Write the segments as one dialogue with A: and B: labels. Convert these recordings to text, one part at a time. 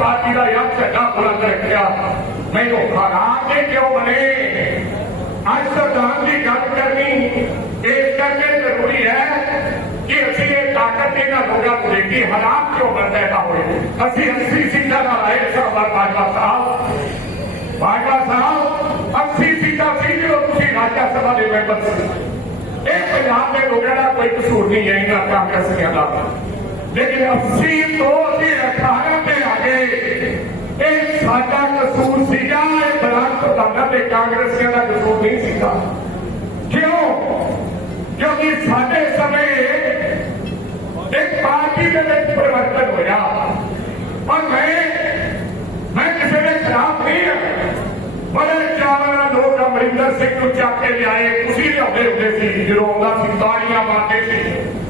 A: پاکی کا یہ چڑھا پھلا کر کیا میں تو کے کیوں بنے
B: اج سب دان کی جات
A: کرنی ایس کر کے ضروری ہے کہ اسی ایک طاقت کے نام ہوگا تو حرام کیوں کرتا ہے ہوئے اسی اسی سیدھا کا رائے سب بار صاحب بار صاحب اسی سیدھا سیدھے اور اسی راجہ سبا دے ممبر بس ایک پنجاب میں لوگ ہے کوئی قصور نہیں جائیں گا کام کر سکے لیکن افسیر تو بھی رکھانا پہ آگے ایک ساتھا قصور سیدھا ہے بلان کو دانا پہ کانگرس کے لئے قصور نہیں سیدھا کیوں؟ کیونکہ کی ساتھے سمیں ایک پارٹی میں میں پرورتن ہویا اور میں میں کسے میں خراب نہیں ہے بلے چاہاں لوگ امریندر سے کچھ آکے لیا ہے کسی لیا بے اپنے سے جروں گا سیدھا ہی سی دی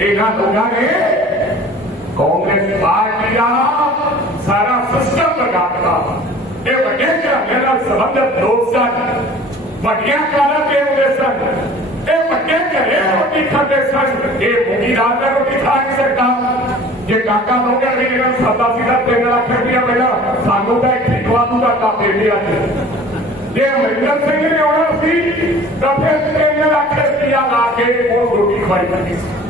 B: کاگریس
A: پارٹی کا سارا سسٹم لگا تھا یہ وقت سنگی کرتے تھا سرکار جی کا سدا سی کا تین لاک روپیہ پہلا سانو کامردر سنگھ نے آنا سی تو پھر تین لکھ روپیہ لا کے وہ روٹی کمائی پڑی سی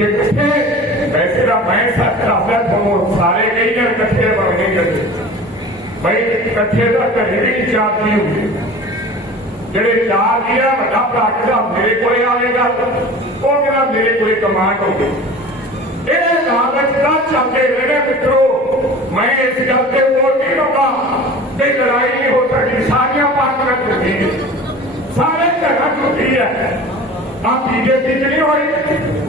A: ਜਿੱਥੇ ਵੈਸੇ ਦਾ ਮੈਂ ਸੱਚ ਦੱਸਦਾ ਤੁਹਾਨੂੰ ਸਾਰੇ ਨਹੀਂ ਨੇ ਇਕੱਠੇ ਬਣ ਕੇ ਜਾਂਦੇ ਬਈ ਇਕੱਠੇ ਦਾ ਘਰੇ ਨਹੀਂ ਚਾਹਤੀ ਹੁੰਦੀ ਜਿਹੜੇ ਚਾਰ ਗਿਆ ਵੱਡਾ ਭਰਾ ਕਿਹਾ ਮੇਰੇ ਕੋਲੇ ਆਵੇਗਾ ਉਹ ਕਿਹਾ ਮੇਰੇ ਕੋਲੇ ਕਮਾਂਡ ਹੋਵੇ ਇਹ ਲਾਲਚ ਦਾ ਚਾਹੇ ਰਹੇ ਮਿੱਤਰੋ ਮੈਂ ਇਸ ਗੱਲ ਤੇ ਮੋਟੀ ਲੋਕਾਂ ਤੇ ਲੜਾਈ ਨਹੀਂ ਹੋ ਸਕਦੀ ਸਾਰੀਆਂ ਪਾਰਟੀਆਂ ਟੁੱਟੀ ਸਾਰੇ ਘਰ ਟੁੱਟੀ ਹੈ ਆ ਬੀਜੇਪੀ ਨਹੀਂ ਹੋਈ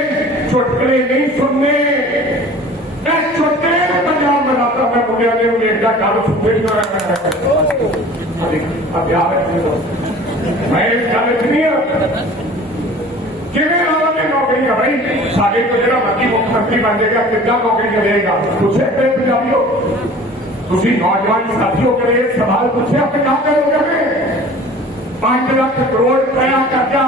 A: چٹکڑے نہیں نوکری کر رہی ہے ساڑھے تو جای مکمری بن جائے گا پڑھا نوکری کرے گا نوجوان ساتھی ہو کرے سوال پوچھا پنجاب کرے پانچ لاکھ کروڑ روپیہ کرچا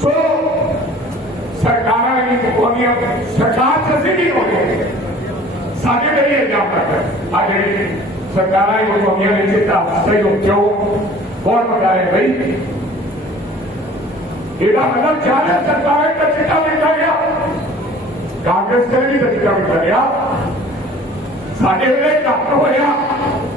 A: سب رکھا بچایا نہیں سی دس سیون چھوٹ بڑا ہے بھائی یہ سیکھا گیا کانگریس نے بھی دستی کا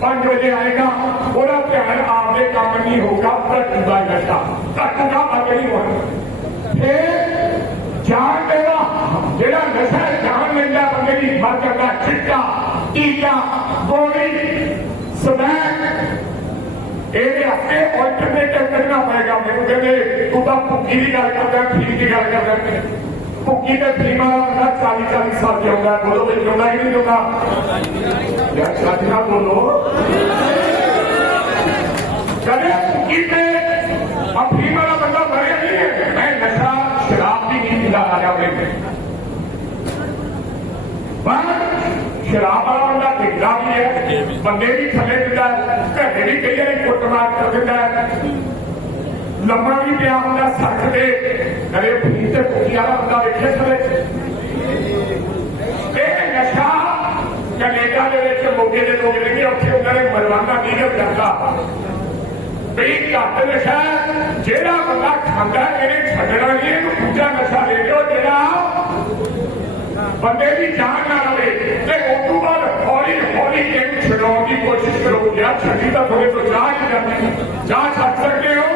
A: پانچ بجے آئے گا اور آپ کے ہر آبے کامنی ہوگا پر جزائی رکھتا تک تک آپ آگے نہیں پھر جان دینا جڑا نظر جان میں جا پر میری مات کرتا ہے چھٹا ٹیٹا گوڑی سمیت ایرے اپنے اوٹرنیٹر کرنا پائے گا میرے کہتے ہیں تو باپ کو کیلی گا رکھتا ہے گل گا چالی چالیس نشا شراب کی آیا شراب والا بندہ درد بھی ہے بندے بھی تھلے درے بھی پہلے کٹ مار کر د لما بھی پیا ہوتا سات کے گرے پھیلا بتا دیکھے سب سے نشا کنڈا ملوانا نہیں جا رہا ہے چڈنا یہ دوا نشا لے لو جا
B: بندے کی جان کر
A: بعد ہلی ہلو چڑا کی کوشش کرو گیا چڑی تو بڑے کو جانچ کرتی جانچ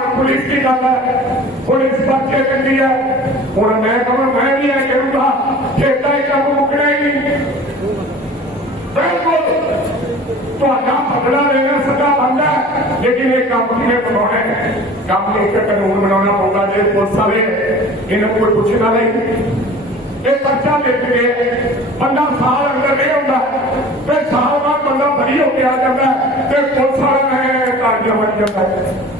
A: ਪੁਲਿਸ ਦੀ ਗੱਲ ਹੈ ਪੁਲਿਸ ਬੱਚੇ ਕੰਦੀ ਹੈ ਹੁਣ ਮੈਂ ਕਹਾਂ ਮੈਂ ਨਹੀਂ ਆ ਕਰੂੰਗਾ ਖੇਤਾਂ ਹੀ ਕੰਮ ਮੁਕਣਾ ਹੀ ਨਹੀਂ ਬਿਲਕੁਲ ਤੁਹਾਡਾ ਫਗੜਾ ਰਹਿਣਾ ਸਦਾ ਬੰਦਾ ਲੇਕਿਨ ਇਹ ਕੰਮ ਕਿਵੇਂ ਬਣਾਉਣਾ ਹੈ ਕੰਮ ਲਈ ਇੱਕ ਕਾਨੂੰਨ ਬਣਾਉਣਾ ਪਊਗਾ ਜੇ ਪੁਲਿਸ ਆਵੇ ਇਹਨੂੰ ਕੋਈ ਪੁੱਛਣਾ ਨਹੀਂ ਇਹ ਪਰਚਾ ਲਿਖ ਕੇ ਬੰਦਾ ਸਾਲ ਅੰਦਰ ਨਹੀਂ ਆਉਂਦਾ ਤੇ ਸਾਲ ਬਾਅਦ ਬੰਦਾ ਬਰੀ ਹੋ ਕੇ ਆ ਜਾਂਦਾ ਤੇ ਪੁਲਿਸ ਵਾਲਾ ਹੈ ਕਾਰਜ ਵੱਜ ਜਾਂਦਾ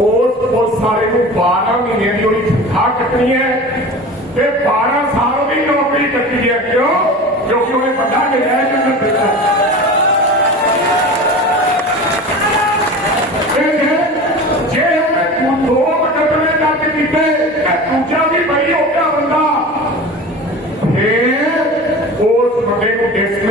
A: ਉਸ ਪੁਲਿਸ ਸਾਰੇ ਨੂੰ 12 ਮਹੀਨੇ ਦੀ ਉਹਦੀ ਤਨਖਾਹ ਕੱਟਣੀ ਹੈ ਤੇ 12 ਸਾਲ ਦੀ ਨੌਕਰੀ ਕੱਟੀ ਹੈ ਕਿਉਂ ਕਿਉਂਕਿ ਉਹਨੇ ਵੱਡਾ ਜਿਹੜਾ ਜਨਮ ਦਿੱਤਾ ਜੇ ਜੇ ਤੂੰ ਦੋ ਮਕਤਲੇ ਕੱਟ ਦਿੱਤੇ ਤੂੰ ਜਾਂ ਵੀ ਬਈ ਹੋ ਗਿਆ ਬੰਦਾ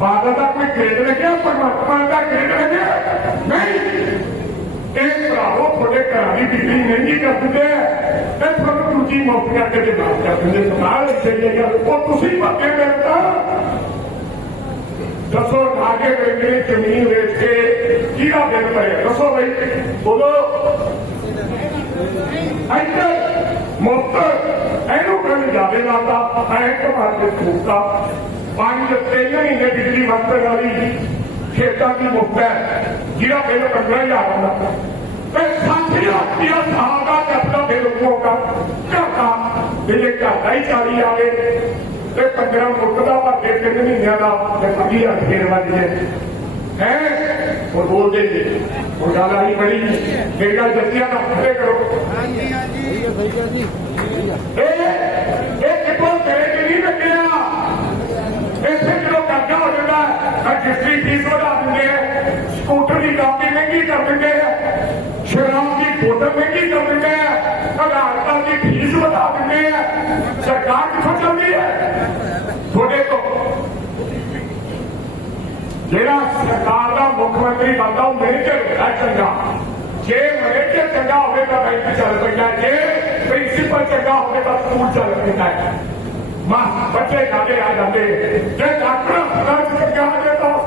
A: ਬਾਦਲ ਦਾ ਕੋਈ ਖੇਡ ਲੱਗਿਆ ਪਰਮਾਤਮਾ ਦਾ ਖੇਡ ਲੱਗਿਆ ਨਹੀਂ ਇਹ ਭਰਾਵੋ ਤੁਹਾਡੇ ਘਰਾਂ ਦੀ ਬਿਜਲੀ ਮਹਿੰਗੀ ਕਰ ਦਿੱਤੇ ਇਹ ਤੁਹਾਨੂੰ ਦੂਜੀ ਮੁਫਤ ਕਰਕੇ ਤੇ ਬਾਤ ਕਰ ਦਿੰਦੇ ਸਮਾਲ ਚੱਲੇ ਗਿਆ ਉਹ ਤੁਸੀਂ ਪੱਕੇ ਬੈਠਾ ਦੱਸੋ ਠਾਕੇ ਬੈਠੇ ਜ਼ਮੀਨ ਵੇਚ ਕੇ ਕਿਹੜਾ ਦਿਨ ਪਏ ਦੱਸੋ ਭਾਈ ਬੋਲੋ ਅੰਦਰ ਮੁਫਤ ਇਹਨੂੰ ਕਹਿੰਦੇ ਜਾਵੇ ਨਾ ਤਾਂ ਐਂ ਕਮਾ ਕੇ ਫੂਕਦਾ تین مہینے بجلی مرتبہ جہاں پندرہ ہزار ہی چالی آن مہینہ شیروانی ہے زیادہ نہیں بڑی ایک دسی جاتے کرو لگے رجسٹری فیس بدا دے سکتی کاپی مہنگی کر دیں گے شراب کی بوٹل مہنگی کر دیں گے پہلتا کی فیس بتا دے جا متری بنتا وہ مجرا جے مجر چلا ہو چل پہ جی پرنسیپل چاہا ہوا اسکول چل پہ بچے جے آ جانے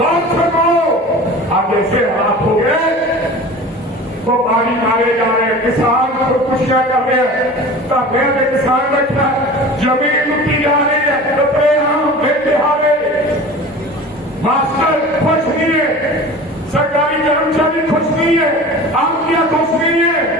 A: سکو اب ایسے ہاتھ ہو گئے تو پانی لگے جا رہے ہیں کسان کو پوچھا جا رہا ہے تب میں کسان ہے زمین لٹی جا رہی ہے کپڑے ہاں ماسٹر خوش نہیں ہے سرکاری کرمچاری خوش نہیں ہے آپ کی خوش نہیں ہے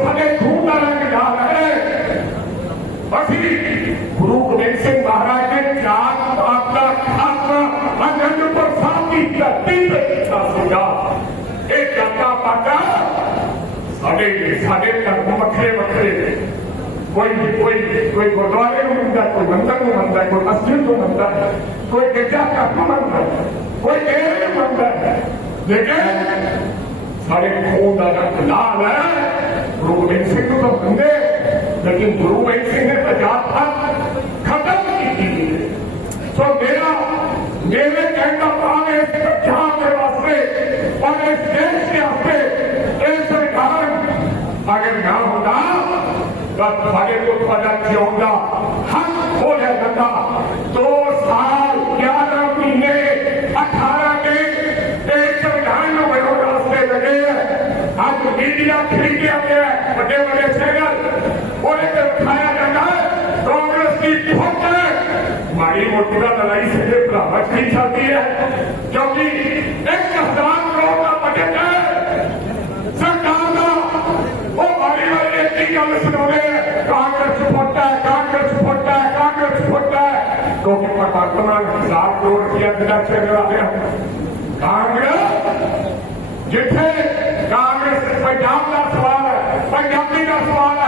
A: خون گرو گوبند وقرے وقت کوئی گردوارے منتا ہے کوئی مندر کوئی مسجد نو منتا ہے کوئی گیجا کر لیکن سارے خون کا رنگ لال ہے گو گوبند سنگھے لیکن گرو گیس نے پنجاب اور اسے کار اگر نہ ہونا تو ہاتھا دو سال گیارہ مہینے اٹھارہ کے سو گھان نوٹ راستے لگے میڈیا خرید لگے ماڑی موٹی کا لڑائی سرجے بلاوت کی چلتی ہے کیونکہ ایک ہزار کروڑ کا بجٹ کا فٹ ہے کانگریس فٹ ہے کانگریس فٹ ہے کیونکہ پتہ ہزار کروڑ کی جانب کا سوال ہے سوال ہے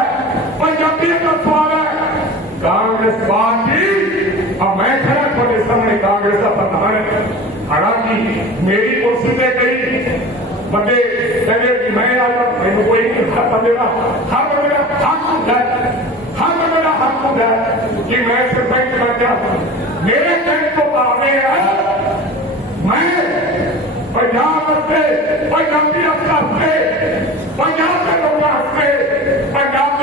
A: میری کورسی میں ہر میرا حق ہوں ہر میرا حق ہوں کہ میں سرپینٹ کر میرے پیٹ کو بھاگے ہیں میں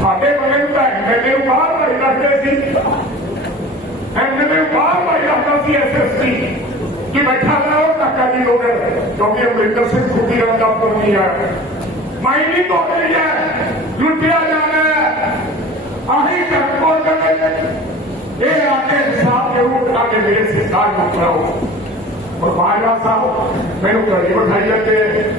A: ਸਾਡੇ ਬੰਦੇ ਨੂੰ ਤਾਂ ਬੰਦੇ ਨੂੰ ਬਾਹਰ ਭਾਈ ਰੱਖਦੇ ਸੀ ਐਨੇ ਨੇ ਬਾਹਰ ਭਾਈ ਦੱਸਦਾ ਸੀ ਐਸਐਸਪੀ ਕਿ ਬੈਠਾ ਲਾ ਉਹ ਟੱਕਾ ਨਹੀਂ ਲੋਗਰ ਕਿਉਂਕਿ ਅਮਰਿੰਦਰ ਸਿੰਘ ਖੁੱਦੀ ਰੰਗ ਆਪ ਕਰ ਗਿਆ ਮੈਂ ਨਹੀਂ ਕਰ ਗਿਆ ਲੁੱਟਿਆ ਜਾਣਾ ਆਹੀ ਚੱਕੋ ਕਰੇ ਇਹ ਆਕੇ ਸਾਹਿਬ ਨੂੰ ਉੱਠਾ ਕੇ ਮੇਰੇ ਸਿਰ ਨੂੰ ਉਠਾਓ ਪਰ ਬਾਈ ਸਾਹਿਬ ਮੈਨੂੰ ਕਰੀ ਬਿਠਾਈ ਜਾਂਦੇ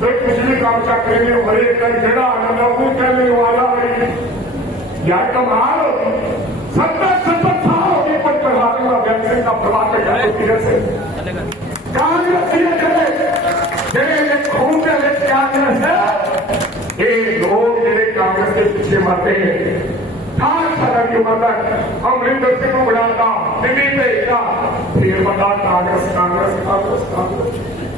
A: بھی کام کام یہ پیچھے مرتے کو بڑھاتا دلی بھیجتا پھر بندہ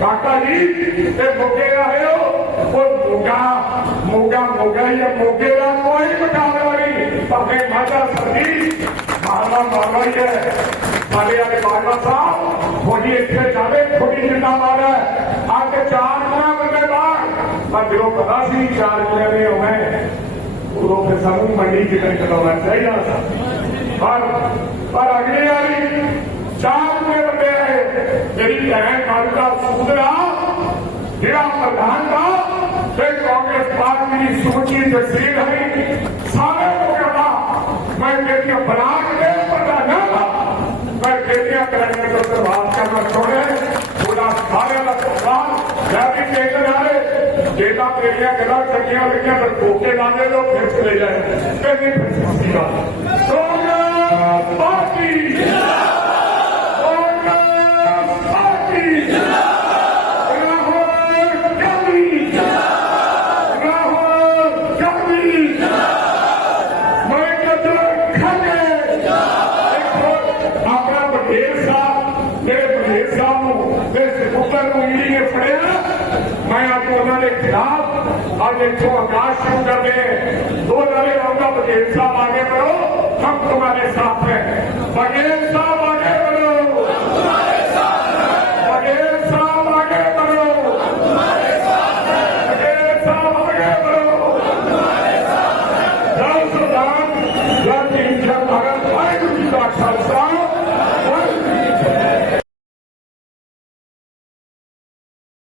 A: جو پتا چار پہ آئے سبھی جگہ چلا چاہیے سر اگلے والی چاند میں لگے رہے میری پہن کارتا سودرا میرا پردان کا پھر کانگریس پارٹ میری سوچی جسیل ہے سارے کو کہا تھا میں کہتے ہیں بنا کے لئے پردہ نہ تھا میں کہتے ہیں کہ میں کہتے ہیں بات کرنا چھوڑے ہیں بلا سارے اللہ کو کہا میں بھی کہتے ہیں جارے جیتا پہلے ہیں چکیاں بکیاں پر کوکے نہ لو پھر سے جائے پھر پھر سے پھر سے پھر ਇਸਾ ਵਾਲੇ ਕਰੋ ਹਕੂਮਤ ਦੇ ਸਾਥ ਹੈ ਬਗੈਰ ਸਾਹ